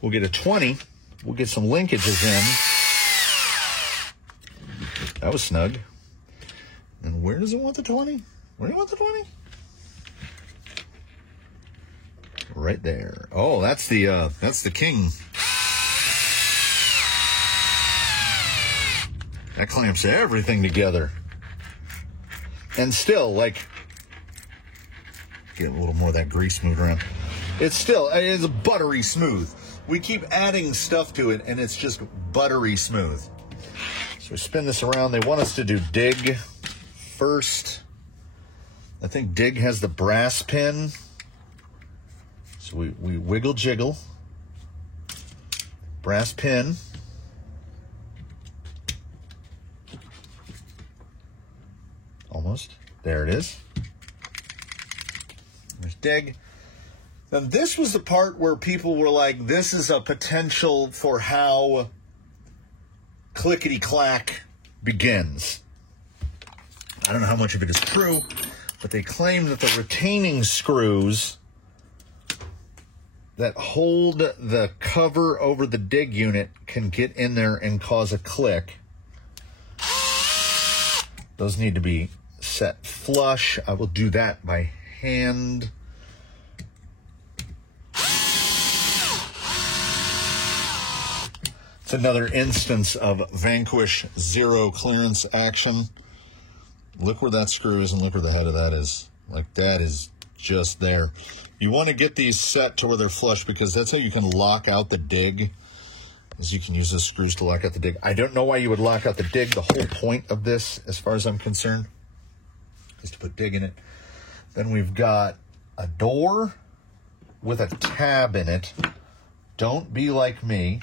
We'll get a 20. We'll get some linkages in. That was snug. And where does it want the 20? Where do you want the 20? Right there. Oh, that's the king. That clamps everything together. And still, like, get a little more of that grease moved around. It's buttery smooth. We keep adding stuff to it, and it's just buttery smooth. So we spin this around. They want us to do dig first. I think dig has the brass pin. So we wiggle jiggle. Brass pin. Almost. There it is. There's dig. Now this was the part where people were like, this is a potential for how clickety-clack begins. I don't know how much of it is true, but they claim that the retaining screws that hold the cover over the dig unit can get in there and cause a click. Those need to be set flush. I will do that by hand. It's another instance of Vanquish zero clearance action. Look where that screw is and look where the head of that is. Like, that is just there. You want to get these set to where they're flush because that's how you can lock out the dig. Is you can use the screws to lock out the dig. I don't know why you would lock out the dig. The whole point of this, as far as I'm concerned, is to put dig in it. Then we've got a door with a tab in it. Don't be like me.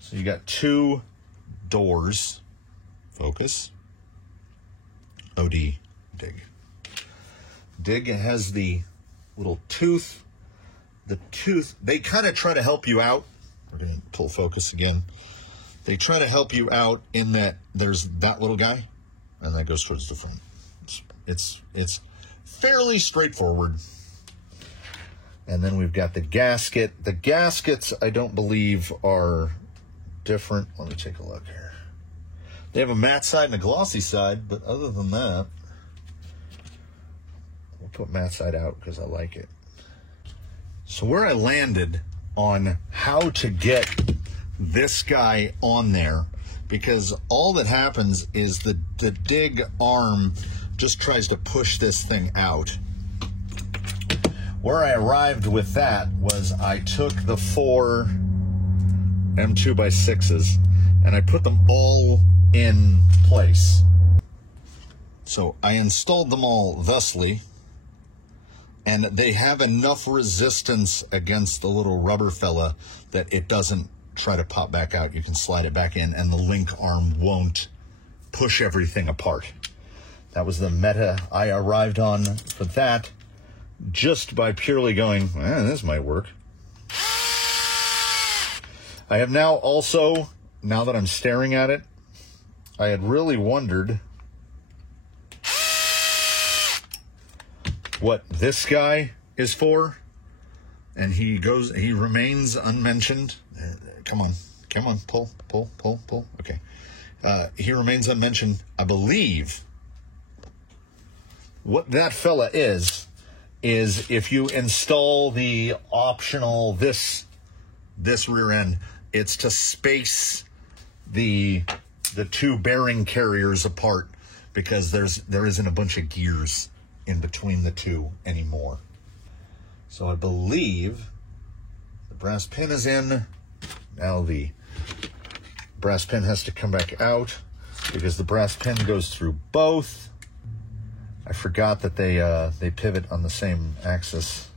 So you got 2 doors. Focus. OD dig. Dig has the little tooth. The tooth, they kind of try to help you out. We're going to pull focus again. They try to help you out in that there's that little guy, and that goes towards the front. It's fairly straightforward. And then we've got the gasket. The gaskets, I don't believe, are different. Let me take a look here. They have a matte side and a glossy side, but other than that, we'll put matte side out because I like it. So where I landed on how to get this guy on there, because all that happens is the dig arm just tries to push this thing out. Where I arrived with that was I took the 4 M2x6s and I put them all in place. So I installed them all thusly, and they have enough resistance against the little rubber fella that it doesn't try to pop back out. You can slide it back in and the link arm won't push everything apart. That was the meta I arrived on for that, just by purely going, this might work. I have now also, now that I'm staring at it, I had really wondered what this guy is for, and he remains unmentioned. Come on, pull. Okay. He remains unmentioned. I believe what that fella is if you install the optional this rear end, it's to space the 2 bearing carriers apart, because there isn't a bunch of gears in between the 2 anymore. So I believe the brass pin is in. Now the brass pin has to come back out because the brass pin goes through both. I forgot that they pivot on the same axis,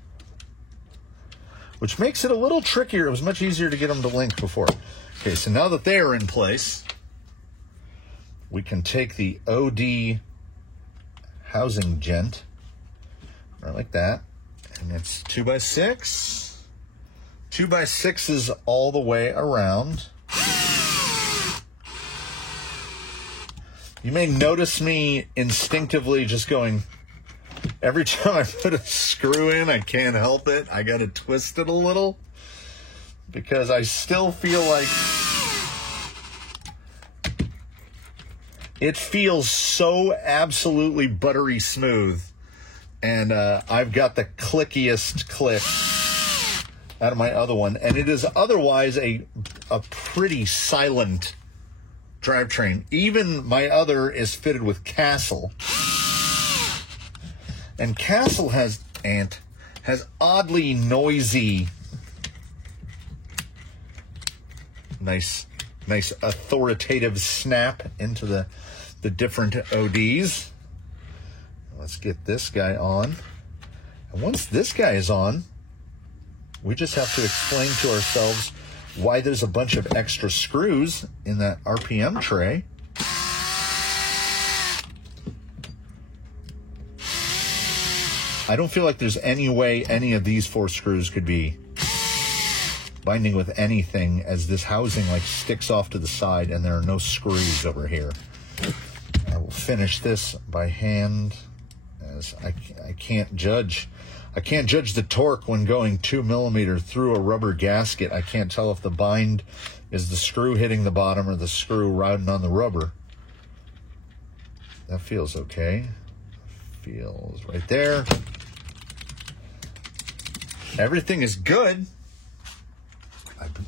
which makes it a little trickier. It was much easier to get them to link before. Okay, so now that they are in place, we can take the OD housing gent, right like that, and it's 2x6. 2x6s all the way around. You may notice me instinctively just going, every time I put a screw in, I can't help it. I got to twist it a little because I still feel like it feels so absolutely buttery smooth. And I've got the clickiest click out of my other one. And it is otherwise a pretty silent drivetrain. Even my other is fitted with Castle. And Castle has oddly noisy, nice authoritative snap into the different ODs. Let's get this guy on. And once this guy is on, we just have to explain to ourselves why there's a bunch of extra screws in that RPM tray. I don't feel like there's any way any of these 4 screws could be binding with anything, as this housing like sticks off to the side and there are no screws over here. I will finish this by hand, as I can't judge. I can't judge the torque when going 2 millimeter through a rubber gasket. I can't tell if the bind is the screw hitting the bottom or the screw riding on the rubber. That feels okay. Feels right there. Everything is good.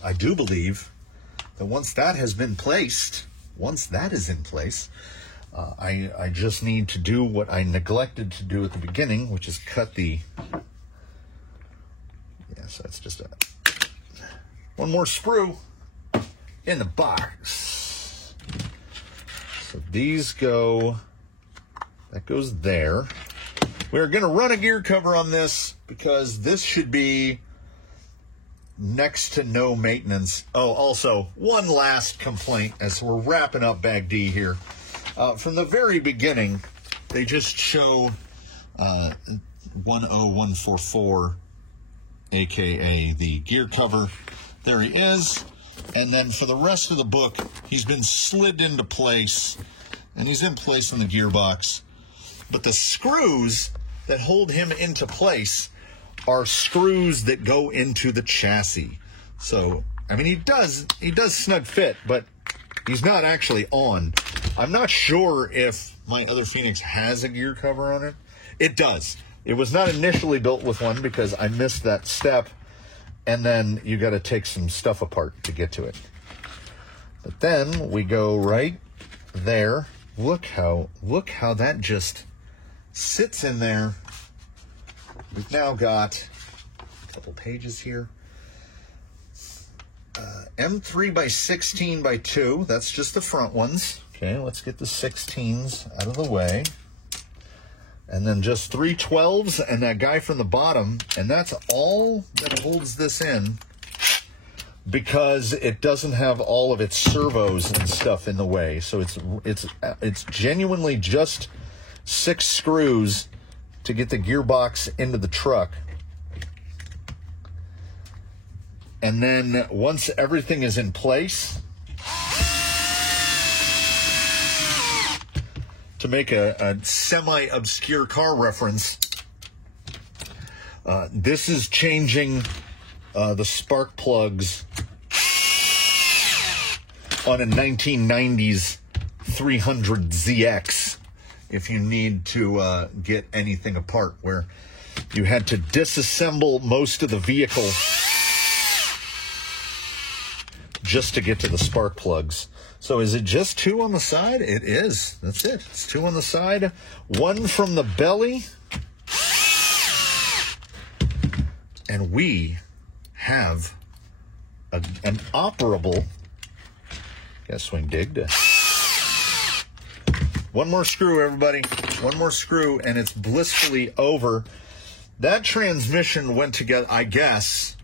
I do believe that once that has been placed, once that is in place, I just need to do what I neglected to do at the beginning, which is cut the, so that's just one more sprue in the box. So these go, that goes there. We're going to run a gear cover on this because this should be next to no maintenance. Oh, also, one last complaint as we're wrapping up Bag D here. From the very beginning, they just show 10144, aka the gear cover. There he is. And then for the rest of the book, he's been slid into place, and he's in place in the gearbox. But the screws that hold him into place are screws that go into the chassis. So, I mean, he does snug fit, but he's not actually on. I'm not sure if my other Phoenix has a gear cover on it. It does. It was not initially built with one because I missed that step, and then you got to take some stuff apart to get to it. But then we go right there. Look how that just sits in there. We've now got a couple pages here. M3 by 16 by 2. That's just the front ones. Okay, let's get the 16s out of the way. And then just 3 12s and that guy from the bottom. And that's all that holds this in, because it doesn't have all of its servos and stuff in the way. So it's genuinely just 6 screws to get the gearbox into the truck. And then once everything is in place, to make a semi-obscure car reference, this is changing the spark plugs on a 1990s 300ZX if you need to get anything apart, where you had to disassemble most of the vehicle just to get to the spark plugs. So is it just 2 on the side? It is. That's it. It's 2 on the side. 1 from the belly. And we have an operable gas swing dig. 1 more screw, everybody. One more screw, and it's blissfully over. That transmission went together, I guess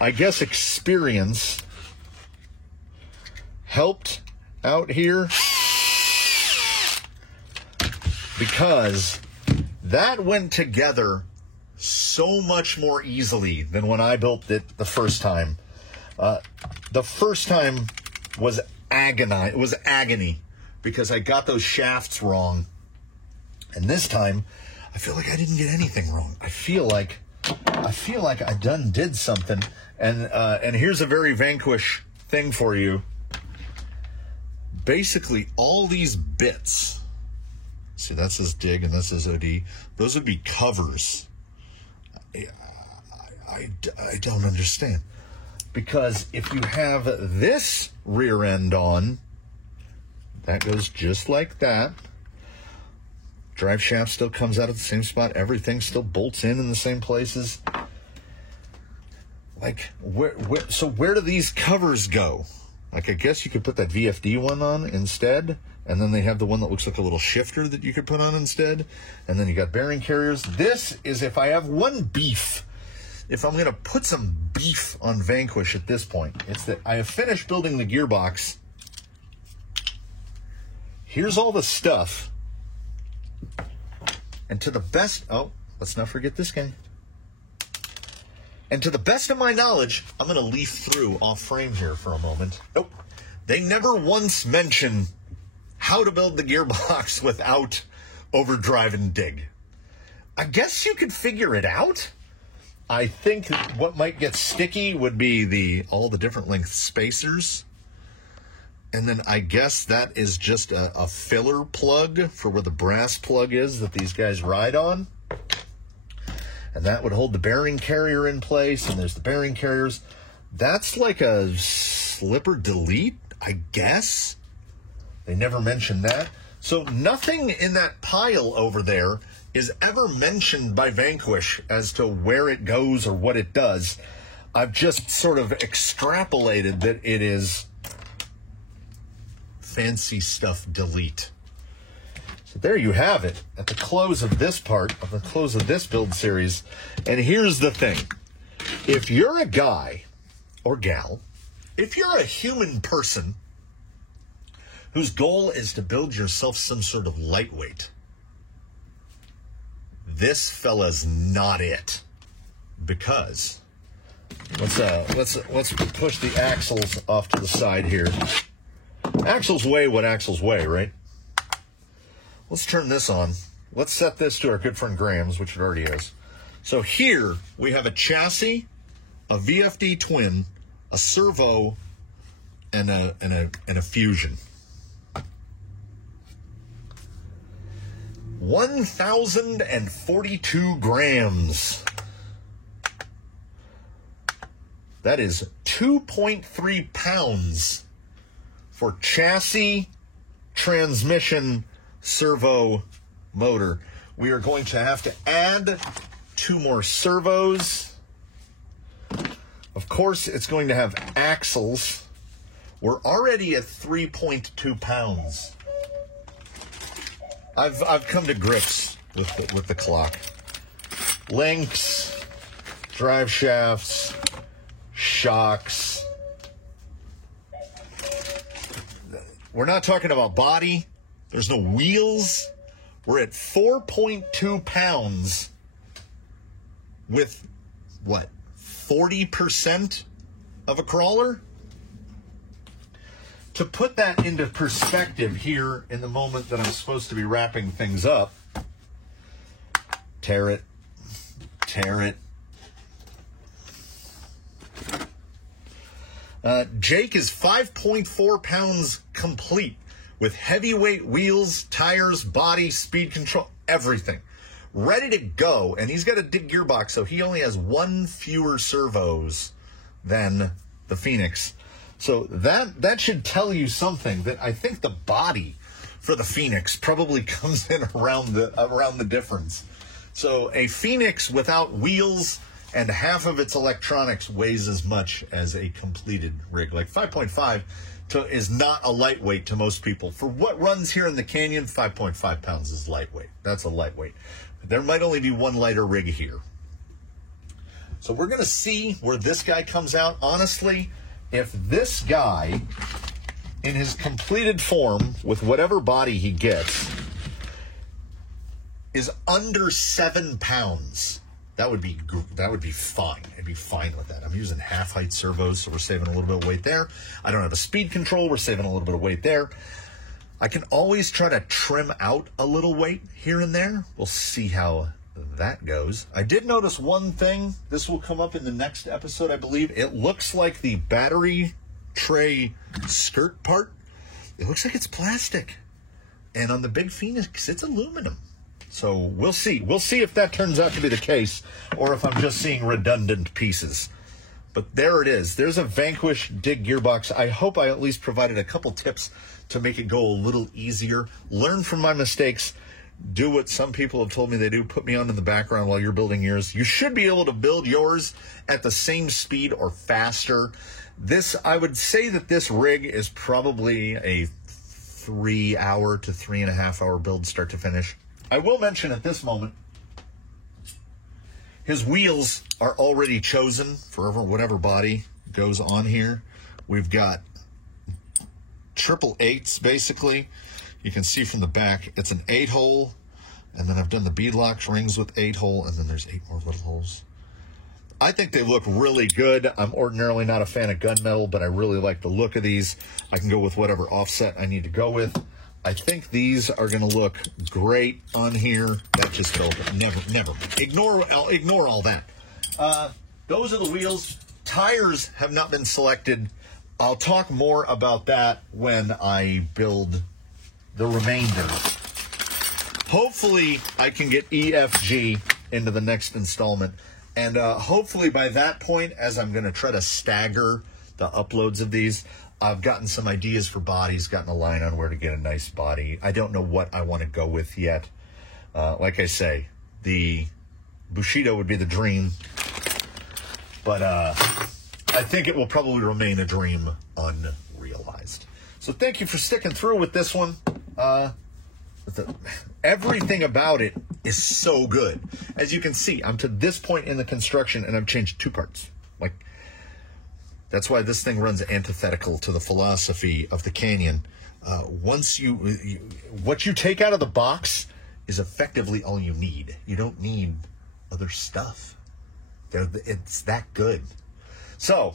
experience helped out here, because that went together so much more easily than when I built it the first time. The first time was agony because I got those shafts wrong. And this time, I feel like I didn't get anything wrong. I feel like I done did something. And here's a very Vanquish thing for you. Basically, all these bits, see, that says dig and that says OD, those would be covers. I don't understand. Because if you have this rear end on, that goes just like that. Drive shaft still comes out of the same spot. Everything still bolts in the same places. Like, so where do these covers go? Like, I guess you could put that VFD one on instead, and then they have the one that looks like a little shifter that you could put on instead, and then you got bearing carriers. This is if I have one beef. If I'm going to put some beef on Vanquish at this point, it's that I have finished building the gearbox. Here's all the stuff. And to the best, oh, let's not forget this guy. And to the best of my knowledge, I'm going to leaf through off frame here for a moment. Nope. They never once mention how to build the gearbox without overdrive and dig. I guess you could figure it out. I think what might get sticky would be all the different length spacers. And then I guess that is just a filler plug for where the brass plug is that these guys ride on. And that would hold the bearing carrier in place, and there's the bearing carriers. That's like a slipper delete, I guess. They never mentioned that. So nothing in that pile over there is ever mentioned by Vanquish as to where it goes or what it does. I've just sort of extrapolated that it is fancy stuff delete. So there you have it at the close of this part, of the close of this build series. And here's the thing. If you're a guy or gal, if you're a human person whose goal is to build yourself some sort of lightweight, this fella's not it. Because let's push the axles off to the side here. Axles weigh what axles weigh, right? Let's turn this on. Let's set this to our good friend grams, which it already is. So here we have a chassis, a VFD twin, a servo, and a fusion. 1,042 grams. That is 2.3 pounds for chassis, transmission, servo, motor. We are going to have to add 2 more servos. Of course, it's going to have axles. We're already at 3.2 pounds. I've come to grips with the clock. Links, drive shafts, shocks. We're not talking about body. There's no wheels. We're at 4.2 pounds with, what, 40% of a crawler? To put that into perspective here in the moment that I'm supposed to be wrapping things up, tear it. Jake is 5.4 pounds complete with heavyweight wheels, tires, body, speed control, everything. Ready to go, and he's got a dig gearbox, so he only has 1 fewer servos than the Phoenix. So that should tell you something, that I think the body for the Phoenix probably comes in around the difference. So a Phoenix without wheels and half of its electronics weighs as much as a completed rig. Like 5.5 is not a lightweight to most people. For what runs here in the canyon, 5.5 pounds is lightweight. That's a lightweight. There might only be one lighter rig here. So we're going to see where this guy comes out. Honestly, if this guy, in his completed form, with whatever body he gets, is under 7 pounds, that would be fine. I'd be fine with that. I'm using half-height servos, so we're saving a little bit of weight there. I don't have a speed control. We're saving a little bit of weight there. I can always try to trim out a little weight here and there. We'll see how that goes. I did notice one thing. This will come up in the next episode, I believe. It looks like the battery tray skirt part, it looks like it's plastic. And on the big Phoenix, it's aluminum. So we'll see. We'll see if that turns out to be the case or if I'm just seeing redundant pieces. But there it is. There's a Vanquish Dig gearbox. I hope I at least provided a couple tips to make it go a little easier. Learn from my mistakes. Do what some people have told me they do. Put me on in the background while you're building yours. You should be able to build yours at the same speed or faster. I would say that this rig is probably a 3-hour to 3.5-hour build start to finish. I will mention at this moment, his wheels are already chosen for whatever body goes on here. We've got 888s, basically. You can see from the back, it's an 8-hole, and then I've done the beadlocks rings with 8-hole, and then there's 8 more little holes. I think they look really good. I'm ordinarily not a fan of gunmetal, but I really like the look of these. I can go with whatever offset I need to go with. I think these are going to look great on here. That just felt never. Ignore all that. Those are the wheels. Tires have not been selected. I'll talk more about that when I build the remainder. Hopefully, I can get EFG into the next installment. And hopefully by that point, as I'm going to try to stagger the uploads of these, I've gotten some ideas for bodies, gotten a line on where to get a nice body. I don't know what I want to go with yet. Like I say, the Bushido would be the dream. But I think it will probably remain a dream unrealized. So thank you for sticking through with this one. Everything about it is so good. As you can see, I'm to this point in the construction and I've changed 2 parts. Like, that's why this thing runs antithetical to the philosophy of the Canyon. What you take out of the box is effectively all you need. You don't need other stuff. It's that good. So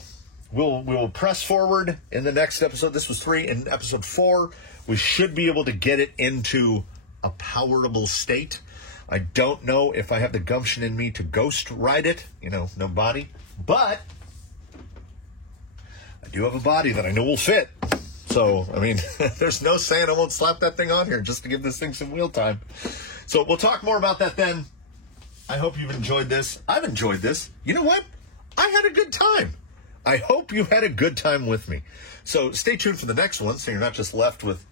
we will press forward in the next episode. This was 3. In episode 4, we should be able to get it into a powerable state. I don't know if I have the gumption in me to ghost ride it. No body. But I do have a body that I know will fit. So, I mean, there's no saying I won't slap that thing on here just to give this thing some wheel time. So we'll talk more about that then. I hope you've enjoyed this. I've enjoyed this. You know what? I had a good time. I hope you had a good time with me. So stay tuned for the next one so you're not just left with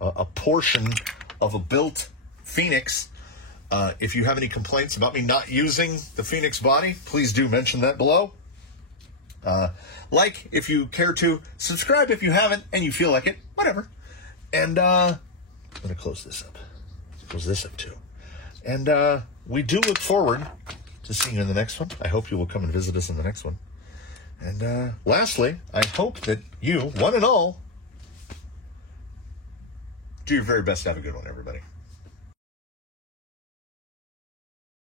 a portion of a built Phoenix. If you have any complaints about me not using the Phoenix body, please do mention that below. Like if you care to, subscribe if you haven't and you feel like it, whatever. And I'm going to close this up. Close this up too. And we do look forward to seeing you in the next one. I hope you will come and visit us in the next one. And lastly, I hope that you, one and all, do your very best to have a good one, everybody.